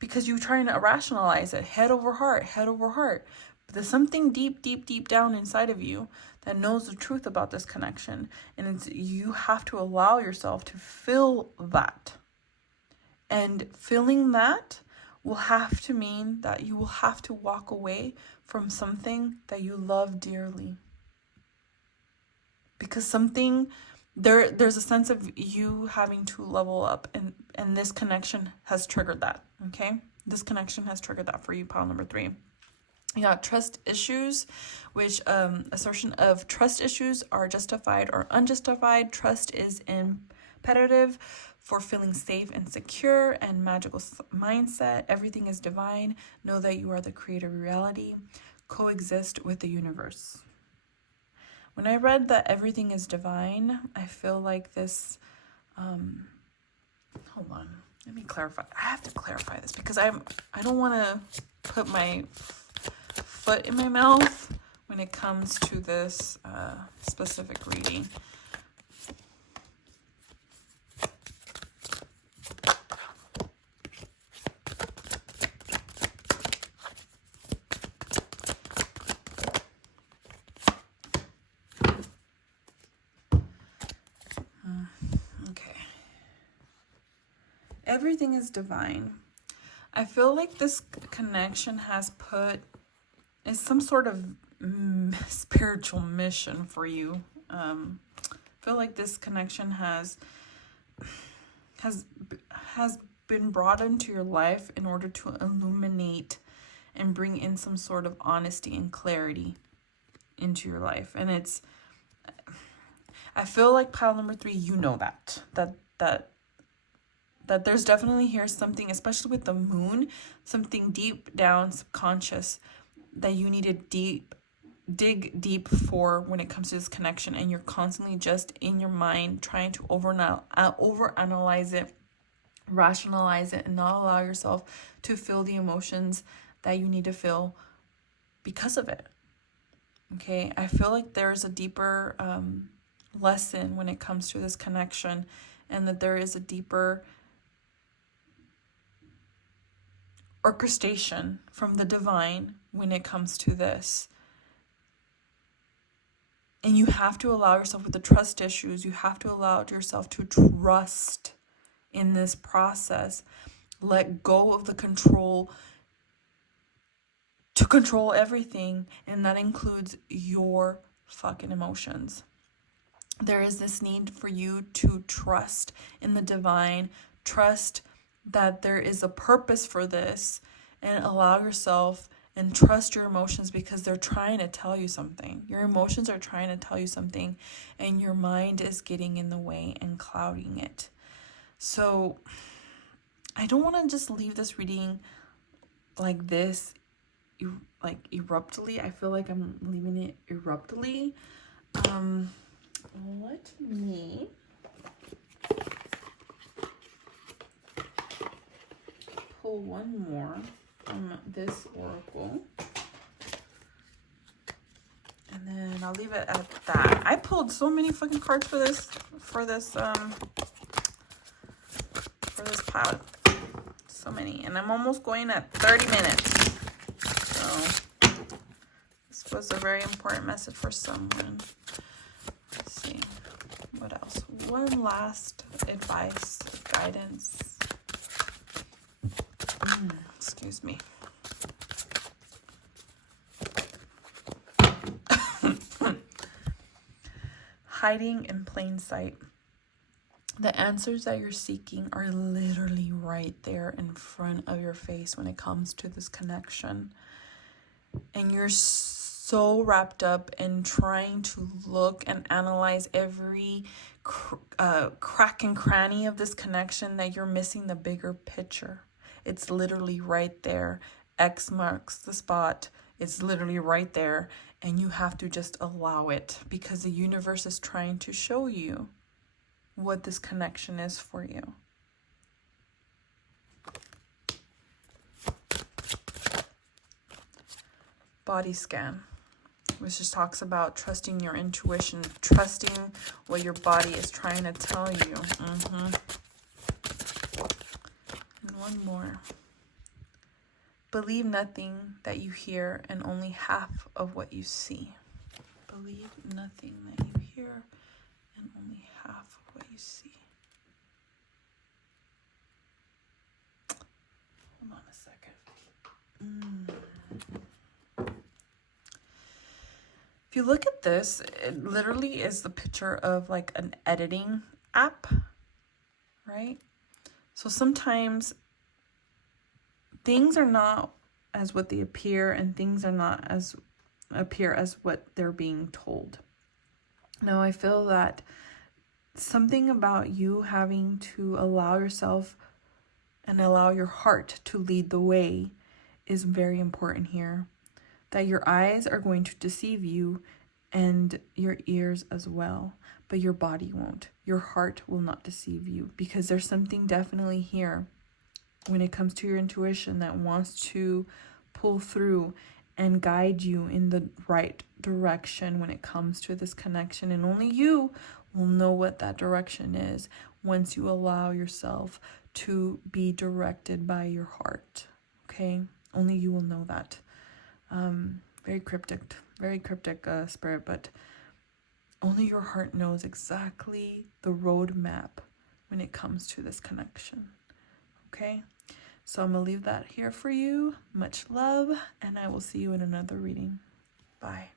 because you're trying to rationalize it head over heart. But there's something deep down inside of you that knows the truth about this connection. And you have to allow yourself to feel that. And feeling that will have to mean that you will have to walk away from something that you love dearly. Because there's a sense of you having to level up, and this connection has triggered that, okay? This connection has triggered that for you, pile number 3. You got trust issues, which assertion of trust issues are justified or unjustified. Trust is imperative for feeling safe and secure, and magical mindset. Everything is divine. Know that you are the creator of reality. Coexist with the universe. When I read that everything is divine, I feel like this, hold on, let me clarify. I have to clarify this because I don't want to put my foot in my mouth when it comes to this specific reading. Everything is divine. I feel like this connection has is some sort of spiritual mission for you. I feel like this connection has been brought into your life in order to illuminate and bring in some sort of honesty and clarity into your life. And I feel like pile number 3, you know that there's definitely here something, especially with the moon, something deep down subconscious that you need to dig deep for when it comes to this connection, and you're constantly just in your mind trying to overanalyze it, rationalize it, and not allow yourself to feel the emotions that you need to feel because of it. Okay, I feel like there's a deeper lesson when it comes to this connection, and that there is a deeper orchestration from the divine when it comes to this. And you have to allow yourself, with the trust issues, you have to allow yourself to trust in this process. Let go of the control to control everything, and that includes your fucking emotions. There is this need for you to trust in the divine, trust that there is a purpose for this, and allow yourself and trust your emotions, because they're trying to tell you something. Your emotions are trying to tell you something, and your mind is getting in the way and clouding it. So I don't want to just leave this reading like this, like abruptly. I feel like I'm leaving it abruptly. Let me pull one more from this oracle, and then I'll leave it at that. I pulled so many fucking cards for this pile. So many, and I'm almost going at 30 minutes. So this was a very important message for someone. Let's see what else. One last advice, guidance. Excuse me. Hiding in plain sight. The answers that you're seeking are literally right there in front of your face when it comes to this connection. And you're so wrapped up in trying to look and analyze every crack and cranny of this connection that you're missing the bigger picture. It's literally right there. X marks the spot. It's literally right there. And you have to just allow it, because the universe is trying to show you what this connection is for you. Body scan, which just talks about trusting your intuition, trusting what your body is trying to tell you. And one more. Believe nothing that you hear and only half of what you see. Believe nothing that you hear and only half of what you see. Hold on a second. If you look at this, it literally is the picture of like an editing app, right? So sometimes things are not as what they appear, and things are not as appear as what they're being told. Now, I feel that something about you having to allow yourself and allow your heart to lead the way is very important here. That your eyes are going to deceive you and your ears as well, but your body won't. Your heart will not deceive you, because there's something definitely here when it comes to your intuition that wants to pull through and guide you in the right direction when it comes to this connection. And only you will know what that direction is once you allow yourself to be directed by your heart. Okay? Only you will know that. Very cryptic spirit, but only your heart knows exactly the roadmap when it comes to this connection. Okay? So I'm going to leave that here for you. Much love, and I will see you in another reading. Bye.